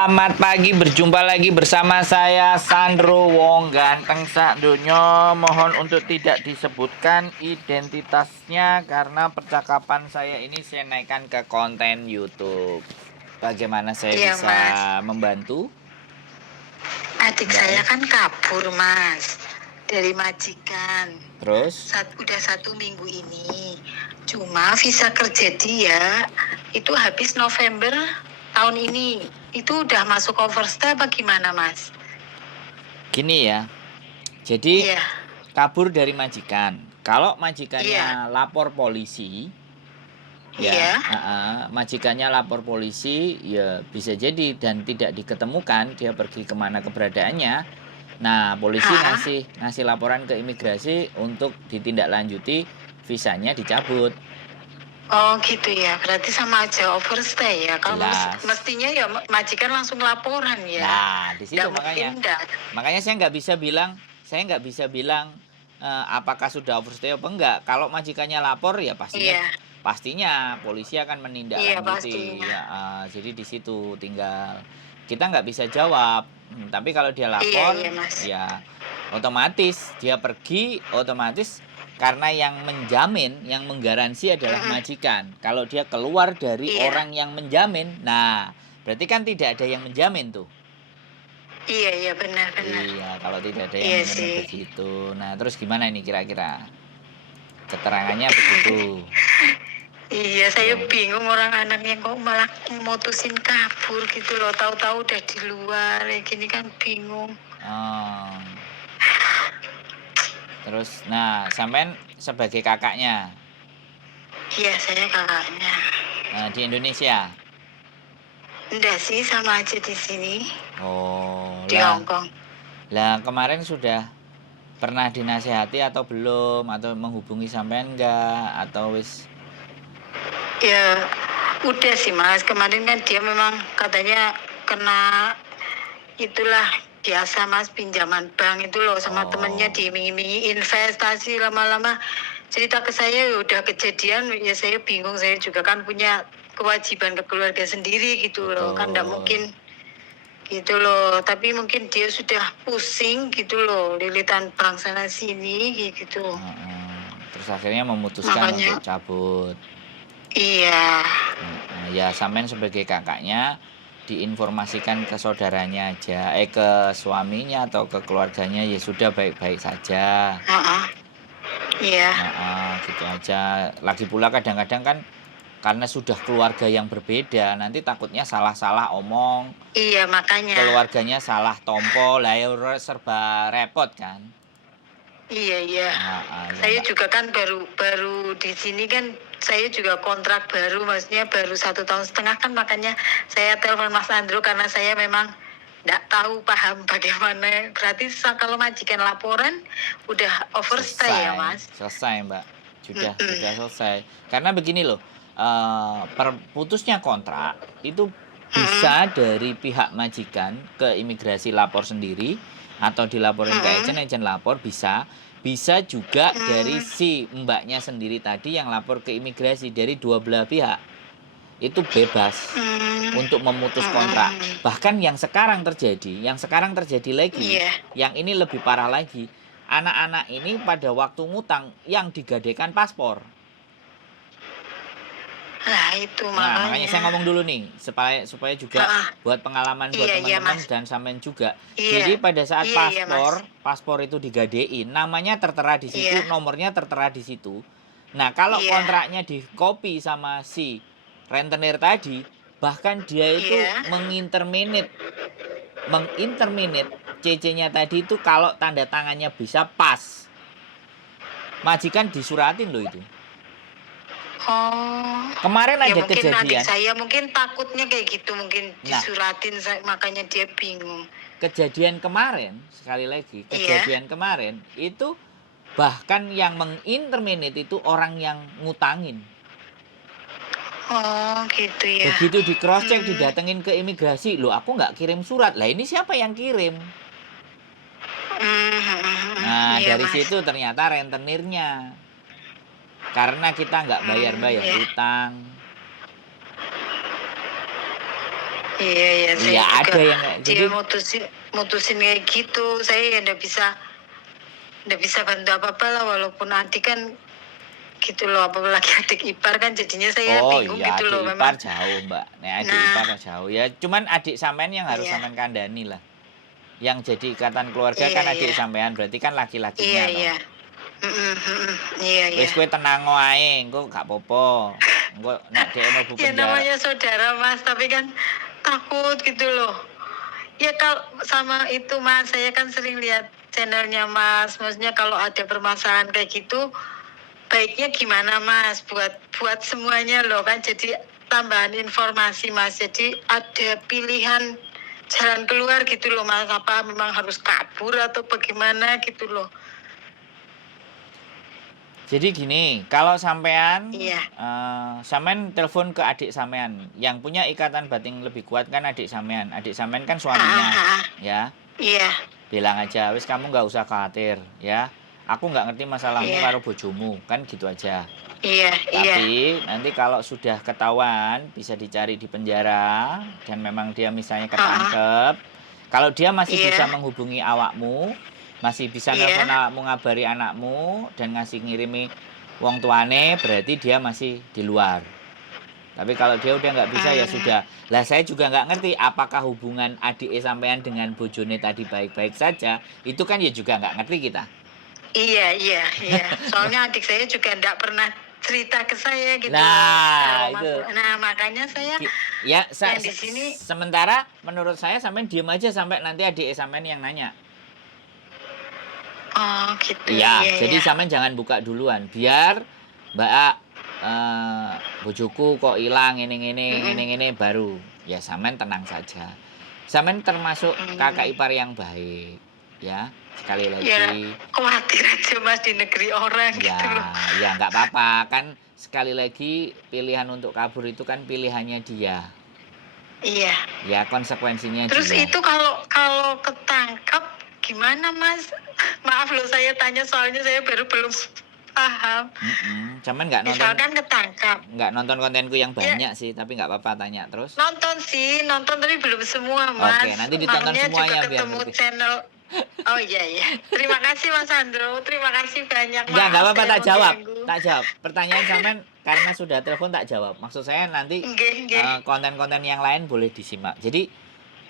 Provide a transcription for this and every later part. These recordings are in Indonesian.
Selamat pagi, berjumpa lagi bersama saya Sandro Wong Ganteng Sak Donya. Mohon untuk tidak disebutkan identitasnya karena percakapan saya ini saya naikkan ke konten YouTube. Bagaimana saya Iya, bisa Mas. membantu? Adik Mbak saya ya? kan kabur, Mas, dari majikan. Terus? Udah 1 minggu ini. Cuma visa kerja dia itu habis November tahun ini. Itu udah masuk overstay apa gimana, Mas? Gini ya. Jadi Iya, kabur dari majikan. Kalau iya, majikannya lapor polisi, ya, iya. majikannya lapor polisi, ya bisa jadi dan tidak diketemukan dia pergi kemana keberadaannya. Nah, polisi Hah? ngasih laporan ke imigrasi untuk ditindaklanjuti, visanya dicabut. Oh gitu ya, berarti sama aja overstay ya. Kalau Jelas. mestinya ya majikan langsung laporan ya. Nah, di situ Nggak mungkin makanya. enggak. Makanya saya nggak bisa bilang apakah sudah overstay apa enggak. Kalau majikannya lapor ya pastinya Iya, pastinya polisi akan iya menindaklanjuti. pastinya. Ya, jadi di situ tinggal kita nggak bisa jawab. Tapi kalau dia Iya, lapor, iya Mas. ya otomatis dia pergi, otomatis karena yang menjamin, yang menggaransi adalah Mm-mm. majikan. Kalau dia keluar dari Iya. orang yang menjamin, nah berarti kan tidak ada yang menjamin tuh. Iya, iya benar-benar. Iya, kalau tidak ada yang Iya menjamin sih. begitu. Nah, terus gimana ini kira-kira? Keterangannya begitu. Iya, saya Tuh. bingung orang anaknya kok malah mutusin kabur gitu loh. Tahu-tahu udah di luar, ya gini kan bingung. Oh. Terus, nah, sampean sebagai kakaknya Iya, saya kakaknya. di Indonesia. Enggak sih, sama aja di sini, Oh, di Hong Kong. lah kemarin sudah pernah dinasehati atau belum? Atau menghubungi sampean enggak? Atau wis? Ya, udah sih Mas. Kemarin kan dia memang katanya kena itulah biasa Mas pinjaman bank itu loh sama temennya Oh. diiming-imingi investasi lama-lama cerita ke saya ya udah kejadian ya saya bingung saya juga kan punya kewajiban ke keluarga sendiri gitu loh kan nggak Betul. mungkin gitu loh tapi mungkin dia sudah pusing gitu loh lilitan bank sana sini gitu Heeh. Terus akhirnya memutuskan makanya untuk cabut. iya Ya sampean sebagai kakaknya diinformasikan ke saudaranya aja, ke suaminya atau ke keluarganya ya sudah baik-baik saja. heeh, iya Gitu aja. Lagi pula kadang-kadang kan karena sudah keluarga yang berbeda, nanti takutnya salah-salah omong, iya makanya keluarganya salah tompo, lah ya serba repot kan. iya iya Ya saya enggak. juga kan baru di sini kan saya juga kontrak baru maksudnya baru 1 tahun setengah kan makanya saya telepon Mas Andro karena saya memang nggak tahu paham bagaimana berarti kalau majikan laporan udah overstay ya Selesai, Mas. selesai Mbak. Mm-mm. Sudah selesai. Karena begini loh, putusnya kontrak itu Mm-mm. bisa dari pihak majikan ke imigrasi lapor sendiri atau dilaporin ke Mm-mm. agen lapor bisa. Bisa juga dari Mm. si mbaknya sendiri tadi yang lapor ke imigrasi dari dua belah pihak. Itu bebas Mm. untuk memutus kontrak. Mm-mm. Bahkan yang sekarang terjadi lagi, Iya. yang ini lebih parah lagi. Anak-anak ini pada waktu ngutang yang digadaikan paspor. Nah itu Nah, makanya makanya. saya ngomong dulu nih, supaya juga Ah, buat pengalaman buat iya iya teman-teman Mas. dan sampean juga. Iya. Jadi pada saat Iya iya Mas. paspor itu digadein, namanya tertera di situ, Iya. nomornya tertera di situ. Nah, kalau Iya. kontraknya di copy sama si rentenir tadi, bahkan dia itu Iya. menginterminate CC-nya tadi itu kalau tanda tangannya bisa pas. Majikan disuratin loh itu. Oh, Kemarin ya ada mungkin adik kejadian. saya mungkin takutnya kayak gitu, mungkin Nah, disuratin makanya dia bingung. kejadian kemarin, sekali lagi, Iya. kejadian kemarin itu bahkan yang menginterminate itu orang yang ngutangin. Oh, gitu ya. Begitu di cross check Hmm. didatengin ke imigrasi, loh aku nggak kirim surat. Lah ini siapa yang kirim? Nah, Iya, dari Mas. situ ternyata rentenirnya. Karena kita nggak bayar-bayar Iya. utang. Iya, saya Iya, juga ada yang kayak dia jadi mutusin kayak gitu. Saya ya nggak bisa bantu apa-apa lah, walaupun adik kan gitu loh, apalagi adik ipar kan jadinya saya oh bingung iya gitu adik loh ipar memang. jauh Mbak. Nek adik Nah, ipar jauh ya. Cuman adik sampean yang harus iya, sampean kandani lah. Yang jadi ikatan keluarga iya, kan adik iya, sampean, berarti kan iya, laki-lakinya toh. iya, iya, Wis iya. kowe tenang wae, engko gak apa-apa. Engko nek dhek mlebu Ya penjara. namanya saudara Mas, tapi kan takut gitu loh. Ya kalau sama itu Mas, saya kan sering lihat channelnya Mas. Maksudnya kalau ada permasalahan kayak gitu, baiknya gimana Mas? Buat semuanya loh kan. Jadi tambahan informasi Mas. Jadi ada pilihan jalan keluar gitu loh Mas. Apa memang harus kabur atau bagaimana gitu loh. Jadi gini, kalau sampean Iya. sampean telepon ke adik sampean, yang punya ikatan batin lebih kuat kan adik sampean. Adik sampean kan Ah, ah, suaminya, ah. ya. Iya, Bilang aja, wis kamu nggak usah khawatir, ya. Aku nggak ngerti masalahmu iya, karo bojomu, kan gitu aja. iya, iya. Tapi nanti kalau sudah ketahuan, bisa dicari di penjara dan memang dia misalnya Ah, ah. ketangkep, kalau dia masih bisa Iya, menghubungi awakmu, masih bisa nelpon iya. awakmu, ngabari anakmu dan ngasih ngirimi wong tuane, berarti dia masih di luar. Tapi kalau dia udah nggak bisa ya Hmm. sudah. Lah saya juga nggak ngerti apakah hubungan adik sampean dengan bojone tadi baik-baik saja. Itu kan ya juga nggak ngerti kita. Iya, iya, iya. Soalnya adik saya juga enggak pernah cerita ke saya gitu loh. Kalau Nah, itu. masalah. Nah, makanya saya Ya, yang di sini, sementara menurut saya sampean diem aja sampai nanti adik sampean yang nanya. oh gitu, Iya, iya, jadi iya. sampean jangan buka duluan. Biar Mbak bojoku kok hilang Mm-mm. ini baru. Ya sampean tenang saja. Sampean termasuk kakak Hmm. ipar yang baik, ya. Sekali Ya, lagi, khawatir aja Mas di negeri orang gitu loh. ya nggak apa-apa kan. Sekali lagi pilihan untuk kabur itu kan pilihannya dia. Iya. Ya konsekuensinya Terus dia. itu kalau kalau ketangkap gimana Mas? Maaf loh saya tanya soalnya saya baru belum paham. Cuman nggak Misalkan ketangkap. nonton kontenku yang Ya, banyak sih, tapi nggak apa-apa tanya terus. nonton tapi belum semua Oke, Mas. nanti ditonton Maunya juga semuanya biar ketemu ngerti. channel. Oh iya, iya. Terima kasih Mas Andro. Terima kasih banyak. Enggak Maaf apa-apa saya tak jawab. mengganggu. Tak jawab. Pertanyaan sampean karena sudah telepon tak jawab. Maksud saya nanti Nggih. konten-konten yang lain boleh disimak. Jadi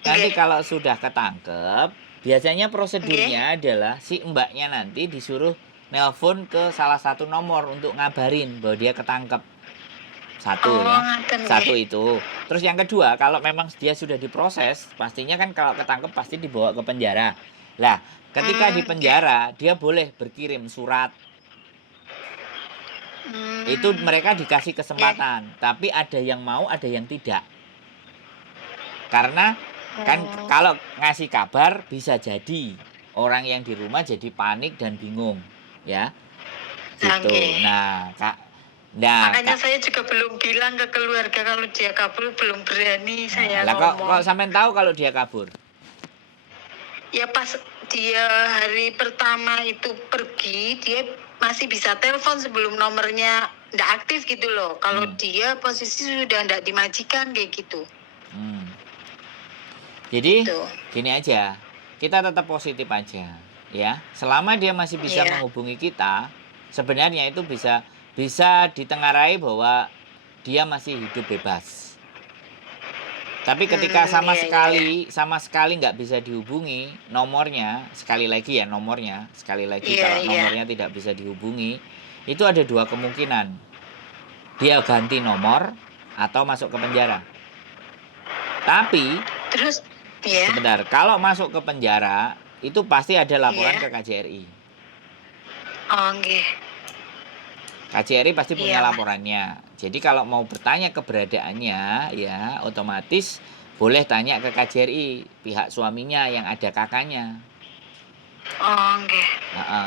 nanti Nggih. kalau sudah ketangkep, biasanya Nggih. prosedurnya adalah si mbaknya nanti disuruh nelpon ke salah satu nomor untuk ngabarin bahwa dia ketangkep. Satu Oh, ya. ngaten Satu nggih. itu. Terus yang kedua, kalau memang dia sudah diproses, pastinya kan kalau ketangkep pasti dibawa ke penjara. Lah, ketika di Nggih. penjara, dia boleh berkirim surat. Itu mereka dikasih Nggih. kesempatan, tapi ada yang mau, ada yang tidak. Karena kan Oh. kalau ngasih kabar bisa jadi orang yang di rumah jadi panik dan bingung, ya. Gitu. Nggih. Nah, Makanya saya juga belum bilang ke keluarga kalau dia kabur, belum berani saya lah kok ngomong. sampean tahu kalau dia kabur? Ya pas dia hari pertama itu pergi, dia masih bisa telepon sebelum nomornya nggak aktif gitu loh. Kalau dia posisi sudah nggak dimajikan kayak gitu. Jadi Gitu. gini aja, kita tetap positif aja, ya. Selama dia masih bisa Iya. menghubungi kita, sebenarnya itu bisa ditengarai bahwa dia masih hidup bebas. Tapi ketika sama sekali nggak bisa dihubungi, nomornya sekali lagi kalau nomornya tidak bisa dihubungi, itu ada dua kemungkinan. Dia ganti nomor atau masuk ke penjara. Tapi Terus ya. sebentar, kalau masuk ke penjara itu pasti ada laporan ke KJRI. Oh, nggih. KJRI pasti punya Iya, Mas. laporannya. Jadi kalau mau bertanya keberadaannya, ya otomatis boleh tanya ke KJRI, pihak suaminya yang ada kakaknya. Oh, nggih.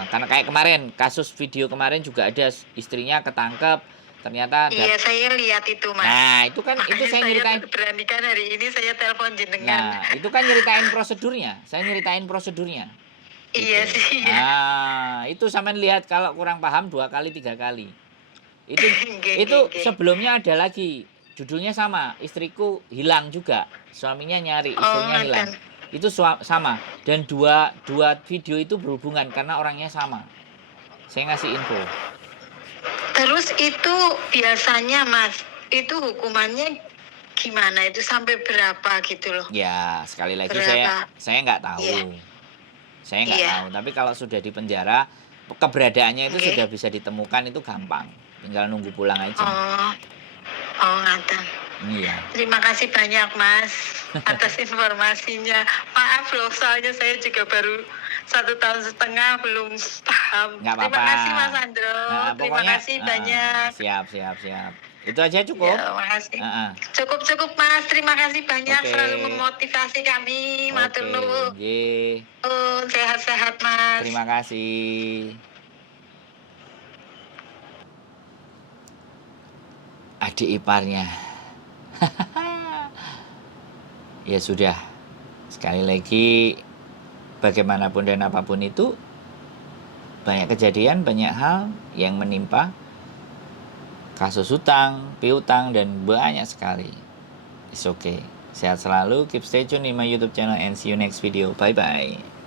Karena kayak kemarin, kasus video kemarin juga ada istrinya ketangkep, ternyata Iya, saya lihat itu, Mas. Nah, itu kan itu Makanya saya nyeritain. beranikan hari ini saya telepon jenengan. Nah, itu kan nyeritain prosedurnya. Saya nyeritain prosedurnya. Iya Gitu. sih. Iya. Nah, itu sampean lihat kalau kurang paham 2 kali 3 kali. Itu Nggih. sebelumnya ada lagi judulnya sama, istriku hilang juga, suaminya nyari, Oh, istrinya hilang. ngoten. Itu sama, dan dua video itu berhubungan karena orangnya sama. Saya ngasih info. Terus itu biasanya Mas, itu hukumannya gimana? Itu sampai berapa gitu loh? Ya, sekali lagi Berapa? saya nggak tahu. Iya. Saya nggak Iya. tahu, tapi kalau sudah di penjara, keberadaannya itu Oke. sudah bisa ditemukan, itu gampang. Tinggal nunggu pulang aja. Oh, oh ngaten. Iya. Terima kasih banyak Mas atas informasinya. Maaf loh, soalnya saya juga baru 1,5 tahun belum paham. Nggak Terima apa-apa. kasih Mas Andro. Nah, Terima pokoknya kasih banyak. siap. Itu aja cukup. Ya, makasih. Heeh. Cukup Mas. Terima kasih banyak, Oke. selalu memotivasi kami. Matur Oke, nuwun. nggih. Sehat-sehat Mas. Terima kasih. Adik iparnya. Ya sudah. Sekali lagi, bagaimanapun dan apapun itu, banyak kejadian, banyak hal yang menimpa, kasus hutang, piutang, dan banyak sekali. It's okay. Sehat selalu, keep stay tune in my YouTube channel and see you next video. Bye bye.